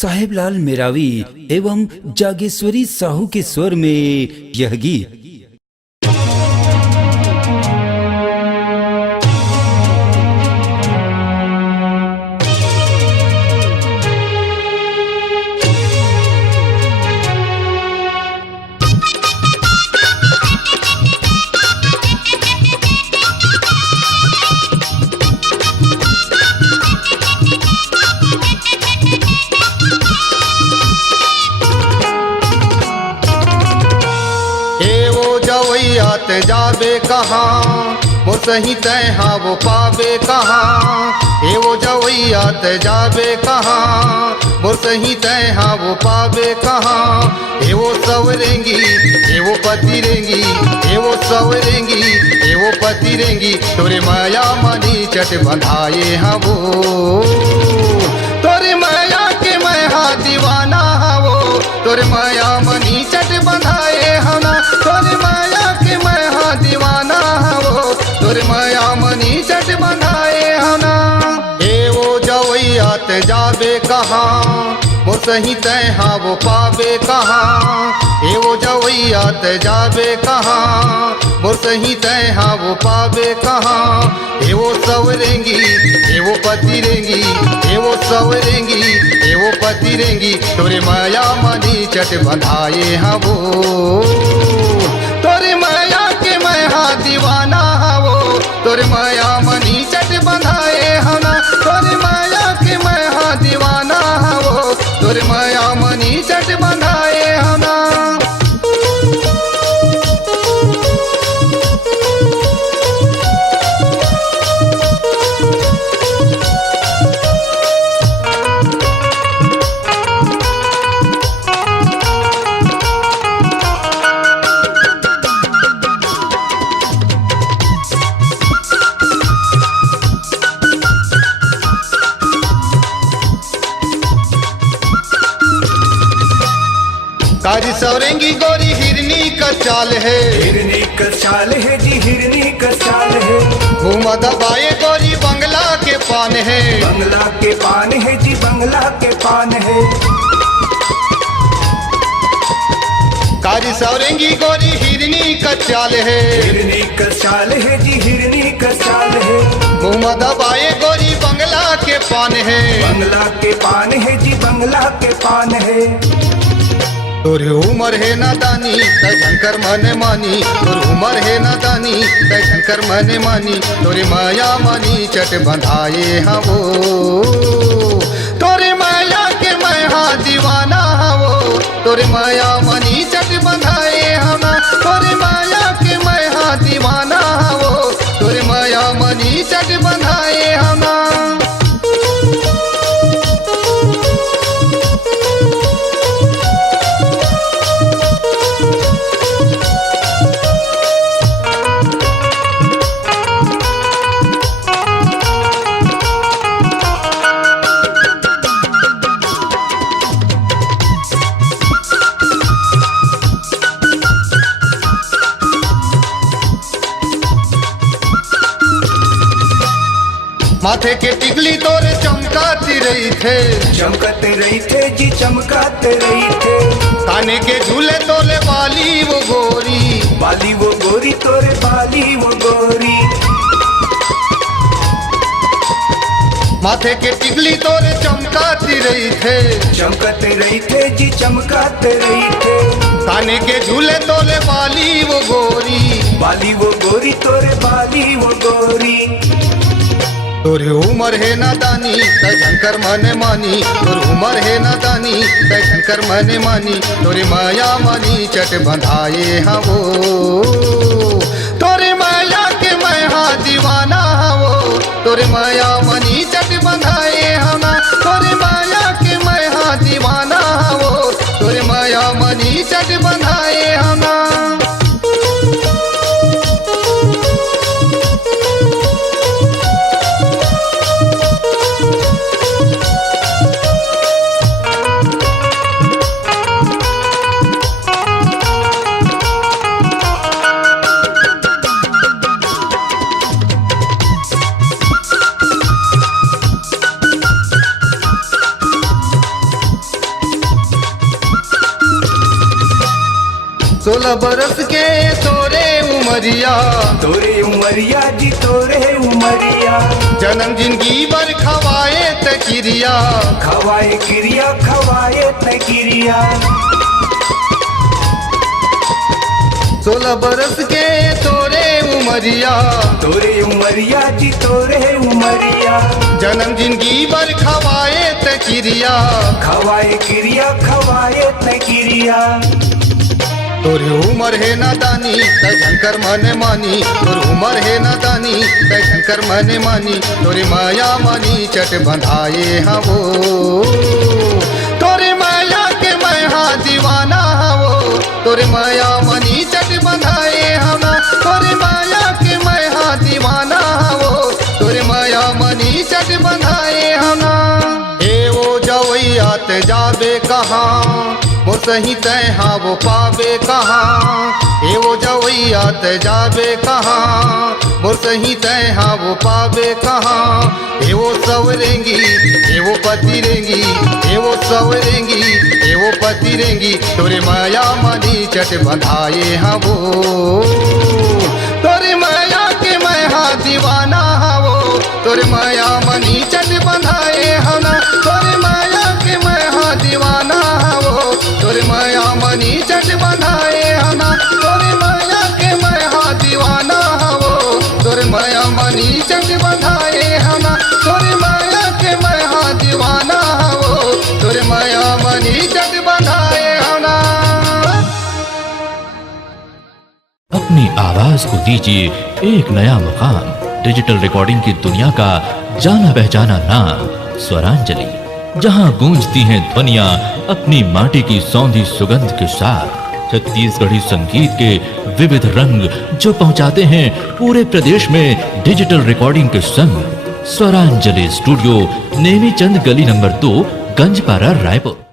साहेबलाल मेरावी एवं जागेश्वरी साहू के स्वर में यह गीत। ते जाबे कहाँ वो सही तैहा वो पावे कहाँ। ए वो जवैया ते जाबे कहाँ वो सही तैहा वो पावे कहाँ। ए वो सवरेंगी ए वो पति रेंगी ए वो सवरेंगी ए वो पति रेंगी तोरे माया मनी चट बंधाए हाँ वो तोरे माया के मैं दीवाना हाँ वो तोरे माया मनी चट बंधाए हाँ ना तोरे माया के मैं दीवाना हाँ वो तोरे माया मनी चट बंधाए हाँ ना। ए वो जवैया ते जाबे कहाँ वो सही तैहा वो पावे कहाँ। ए वो जवैया ते जाबे कहाँ वो सही तैहा वो पावे कहाँ। ए वो सवरेंगी ए वो पति रेंगी ए वो सवरेंगी ए वो पति रेंगी तोरे माया मनी चट बंधाए हाँ वो तोरे माया के मैं दीवाना हाँ वो तोरे माया मनी चट बंधाए हाँ ना तोरे माया के मैं दीवाना हाँ वो तोरे माया मनी चट बंधाए हाँ ना। कारी सवरेंगी गोरी हिरनी का चाल है हिरनी का चाल है जी हिरनी का चाल है। घूमा दबाए गोरी बंगला के पान है बंगला के पान है जी बंगला के पान है। कारी सवरेंगी गोरी हिरनी का चाल है हिरनी का चाल है जी हिरनी का चाल है। घूमा दबाए गोरी बंगला के पान है बंगला के पान है जी बंगला के पान है। तोरे उमर है नादानी तै झंकर मने मानी तोर उमर है नादानी तै झंकर मने मानी तोरे माया मानी चट बंधाए हाँ वो तोरे माया के मैं दीवाना हाँ वो तोरे माया मानी चट बंधाए हाँ ना तोरे माया के मैं दीवाना हाँ वो तोरे माया मानी चट बंधाए हाँ ना। माथे के टिकली तोरे चमकाती रही थे चमकते रही थे जी चमकाते रही थे। काने के झूले तोले बाली वो गोरी बाली वो गोरी तोरे बाली वो गोरी। माथे के टिकली तोरे चमकाती रही थे चमकते रही थे जी चमकाते रही थे। काने के झूले तोले बाली वो गोरी बाली वो गोरी तोरे बाली वो गोरी। तोरे उमर है नादानी तै झंकर मने मानी तोर उमर है नादानी तै झंकर मने मानी तोरे माया मानी चट बंधाए हाँ वो तोरे माया के मैं दीवाना हाँ वो तोरे माया मानी चट बंधाए हाँ ना तोरे माया के मैं दीवाना हाँ वो तोरे माया मानी चट बंधाए हाँ ना। 16 बरस के तोरे उमरिया, तोरे उमरिया जी तोरे उमरिया, जन्म जिंदगी भर खवाए त क्रिया, खवाए क्रिया खवाए त क्रिया। 16 बरस के तोरे उमरिया, तोरे उमरिया जी तोरे उमरिया, जन्म जिंदगी भर खवाए त क्रिया, खवाए क्रिया खवाए त क्रिया। तोरे उमर है नादानी तै झंकर मन मानी, तोर उमर है नादानी तै झंकर मन मानी, तोरे माया मानी चट बंधाए हवो, तोरे माया के मैं हाँ दीवाना हवो, तोरे माया मनी चट बंधाए हवा, तोरे माया के मैं हाँ दीवाना हवो, तोरे माया मनी चट बंधाए हवा। ए वो जवैया ते जाबे कहाँ, वो सही तय हाँ वो पावे कहाँ, ए वो जवैया ते जाबे कहाँ, वो सही तय हाँ वो पावे कहाँ। ए वो सवरेंगी ए वो पति रेंगी, ए वो सवरेंगी ए वो पति रेंगी, तोरे माया मनी चट बंधाए हाँ वो, तोरे माया के मैं हाँ दीवाना हाँ वो, तोरे माया मनी चट बंधाए हाँ ना, तोरे माया के मैं हाँ दीवाना हाँ वो, तोरे माया मनी चट बंधाए हाँ ना, तोरे माया के मैं हाँ दीवाना हाँ वो, तोरे माया मनी चट बंधाए हाँ ना, तोरे माया के मैं हाँ दीवाना हाँ वो, तोरे माया मनी चट बंधाए हाँ ना। अपनी आवाज को दीजिए एक नया मुकाम। डिजिटल रिकॉर्डिंग की दुनिया का जाना पहचाना नाम स्वरांजलि, जहां गूंजती हैं ध्वनियां अपनी माटी की सौंधी सुगंध के साथ। छत्तीसगढ़ी संगीत के विविध रंग जो पहुंचाते हैं पूरे प्रदेश में डिजिटल रिकॉर्डिंग के संग। स्वरांजलि स्टूडियो, नेमीचंद गली नंबर 2, गंजपारा, रायपुर।